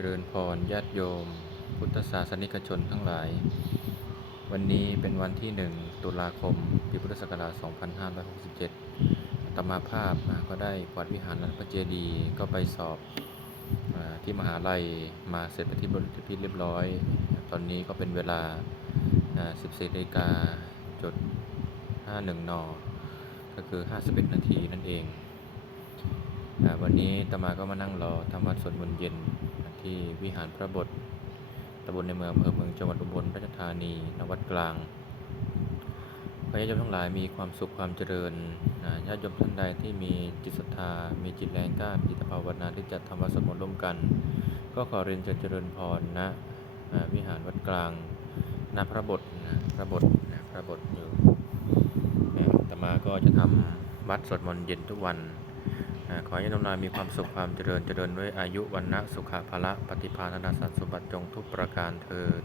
จริญพรญาติโยม พุทธศาสนิกชนทั้งหลาย วันนี้เป็นวันที่ 1 ตุลาคม ปีพุทธศักราช 2567อัตมาภาพก็ได้กวาดวิหารนันพระเจดีย์ก็ไปสอบอที่มหาลัยมาเสร็จไปที่บริพิตเรียบร้อย ตอนนี้ก็เป็นเวลา 14นาฬิกาจุด51 น ก็คือ 51 นาทีนั่นเองอวันนี้ตมาก็มานั่งรอทำวัดสวดมนต์เย็น ที่วิหารพระบทตำบลในเมืองอำเภอเมืองจังหวัดอุบลราชธานีณวัดกลางขอให้ญาติโยมทั้งหลายมีความสุขความเจริญอ่าญาติโยมท่านใดที่มีจิตศรัทธา มีจิตแรงกล้ามีจิตภาวนาที่จะทำวัดสดมนร่วมกัน ก็ขอเรียนเชิญเจริญพรณอ่าวิหารวัดกลางณพระบทนะพระบทนะพระบทอยู่อ่อมาก็จะทำวัดสวดมนต์เย็นทุกวัน ขอให้น้องนายมีความสุขความเจริญเจริญด้วยอายุวันนะสุขภาละปฏิภาณนาสันสมบัติจงทุกประการเทิน